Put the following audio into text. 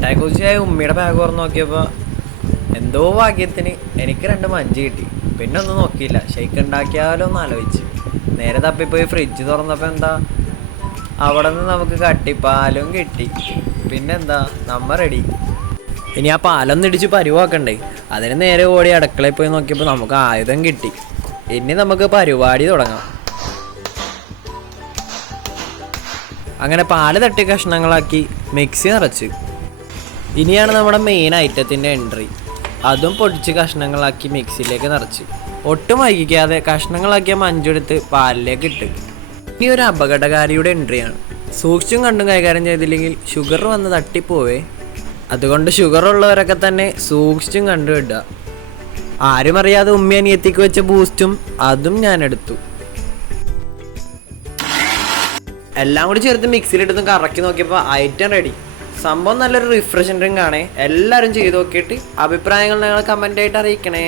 മിഠായി കുറിച്ചായ ഉമ്മിയുടെ ബാഗ് തുറന്ന് നോക്കിയപ്പോൾ എന്തോ ഭാഗ്യത്തിന് എനിക്ക് 2 മഞ്ച് കിട്ടി. പിന്നെ ഒന്നും നോക്കിയില്ല, ഷെയ്ക്ക് ഉണ്ടാക്കിയാലോ എന്ന് ആലോചിച്ച് നേരെ തപ്പിപ്പോയി ഫ്രിഡ്ജ് തുറന്നപ്പോൾ എന്താ അവിടെ നിന്ന് നമുക്ക് കട്ടിപ്പാലും കിട്ടി. പിന്നെന്താ, നമ്മ റെഡി. ഇനി ആ പാലൊന്നും ഇടിച്ച് പരിവാക്കണ്ടേ, അതിന് നേരെ ഓടി അടുക്കളയിൽ പോയി നോക്കിയപ്പോൾ നമുക്ക് ആയുധം കിട്ടി. ഇനി നമുക്ക് പരിപാടി തുടങ്ങാം. അങ്ങനെ പാല് തട്ടി കഷ്ണങ്ങളാക്കി മിക്സി നിറച്ച്. ഇനിയാണ് നമ്മുടെ മെയിൻ ഐറ്റത്തിൻ്റെ എൻട്രി. അതും പൊടിച്ച് കഷ്ണങ്ങളാക്കി മിക്സിയിലേക്ക് നിറച്ച് ഒട്ടും വൈകിക്കാതെ കഷ്ണങ്ങളാക്കിയ മഞ്ചെടുത്ത് പാലിലേക്ക് ഇട്ട്. ഇനി ഒരു അപകടകാരിയുടെ എൻട്രിയാണ്. സൂക്ഷിച്ചും കണ്ടും കൈകാര്യം ചെയ്തില്ലെങ്കിൽ ഷുഗർ വന്ന് തട്ടിപ്പോവേ. അതുകൊണ്ട് ഷുഗർ ഉള്ളവരൊക്കെ തന്നെ സൂക്ഷിച്ചും കണ്ടും ഇടുക. ആരും അറിയാതെ ഉമ്മി അനിയത്തിക്ക് വെച്ച ബൂസ്റ്റും അതും ഞാൻ എടുത്തു. എല്ലാം കൂടി ചേർത്ത് മിക്സിയിലിട്ടൊന്ന് കറക്കി നോക്കിയപ്പോൾ ഐറ്റം റെഡി. സംഭവം നല്ലൊരു റിഫ്രഷിംഗ് ഡ്രിങ്ക് ആണ്. എല്ലാവരും ചെയ്ത് നോക്കിയിട്ട് അഭിപ്രായങ്ങൾ ഞങ്ങൾ കമൻ്റായിട്ട് അറിയിക്കണേ.